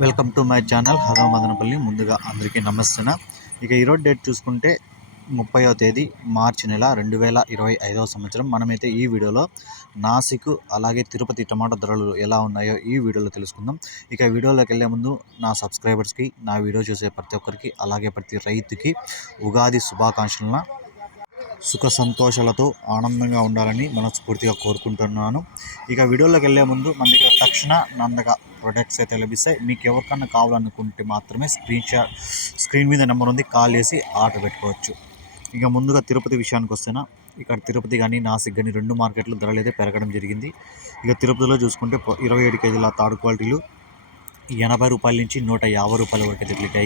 Welcome to my channel. Hello Madanapalle. ముందుగా అందరికీ నమస్తే ఇక ఈరోజు డేట్ చూసుకుంటే ముప్పైవ తేదీ మార్చి నెల రెండు వేల ఇరవై ఐదవ సంవత్సరం. మనమైతే ఈ వీడియోలో నాసిక్ అలాగే తిరుపతి టమాటా ధరలు ఎలా ఉన్నాయో ఈ వీడియోలో తెలుసుకుందాం. ఇక వీడియోలోకి వెళ్ళే ముందు నా సబ్స్క్రైబర్స్కి నా వీడియో చూసే ప్రతి ఒక్కరికి అలాగే ప్రతి రైతుకి ఉగాది శుభాకాంక్షలను సుఖ సంతోషాలతో ఆనందంగా ఉండాలని మనస్ఫూర్తిగా కోరుకుంటున్నాను. ఇక వీడియోలోకి వెళ్ళే ముందు మన దగ్గర తక్షణ నందక ప్రొడక్ట్స్ అయితే లభిస్తాయి. మీకు ఎవరికన్నా కావాలనుకుంటే మాత్రమే స్క్రీన్ షాట్ స్క్రీన్ మీద నెంబర్ ఉంది కాల్ చేసి ఆర్డర్ పెట్టుకోవచ్చు. ఇక ముందుగా తిరుపతి విషయానికి వస్తేనా ఇక్కడ తిరుపతి కానీ నాసిక్ కానీ రెండు మార్కెట్లు ధరలు అయితే పెరగడం జరిగింది. ఇక తిరుపతిలో చూసుకుంటే ఇరవై ఏడు కేజీల తాడు క్వాలిటీలు ఎనభై రూపాయల నుంచి నూట యాభై రూపాయల వరకు అయితే click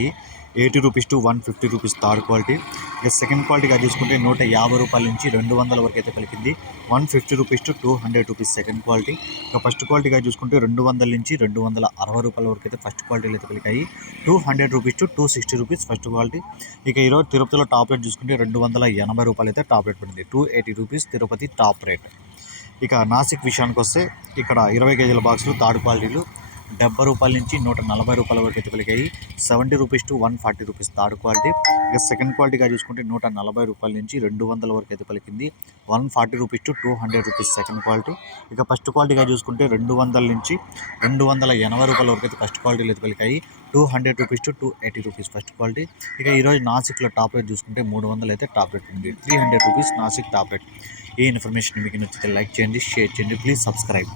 eighty rupees to one fifty rupees third quality. ఇక సెకండ్ క్వాలిటీగా చూసుకుంటే నూట యాభై రూపాయల నుంచి రెండు వందల వరకు అయితే పలికింది. One fifty rupees to two hundred rupees second quality. ఇక ఫస్ట్ క్వాలిటీగా చూసుకుంటే రెండు వందల నుంచి రెండు వందల అరవై రూపాయల వరకు అయితే ఫస్ట్ క్వాలిటీలు అయితే పలికాయి. Two hundred rupees to two sixty rupees first quality. ఇక ఈరోజు తిరుపతిలో టాప్ రేట్ చూసుకుంటే రెండు వందల ఎనభై రూపాయలు అయితే టాప్ రేట్ పడింది. Two eighty rupees Tirupati top rate. ఇక నాసిక్ విషయానికి వస్తే ఇక్కడ ఇరవై కేజీల బాక్సులు థర్డ్ క్వాలిటీలు. డెబ్బై రూపాయల నుంచి నూట నలభై రూపాయల వరకు అయితే పలికాయి. Seventy rupees to one forty rupees third quality. ఇక సెకండ్ క్వాలిటీగా చూసుకుంటే నూట నలభై రూపాయల నుంచి రెండు వందల వరకు అయితే పలికింది. One forty rupees to two hundred rupees second quality. ఇక ఫస్ట్ క్వాలిటీగా చూసుకుంటే రెండు వందల నుంచి రెండు వందల ఎనభై రూపాయల వరకు అయితే ఫస్ట్ క్వాలిటీలు అయితే పలికాయి. Two hundred rupees to two eighty rupees first quality. ఇక ఈరోజు నాసిక్లో టాప్ రేట్ చూసుకుంటే మూడు వందలు అయితే టాప్ రేట్ ఉంది. Three hundred rupees Nashik top rate. ఈ ఇన్ఫర్మేషన్ మీకు నచ్చితే లైక్ చేయండి షేర్ చేయండి ప్లీజ్ సబ్స్క్రైబ్.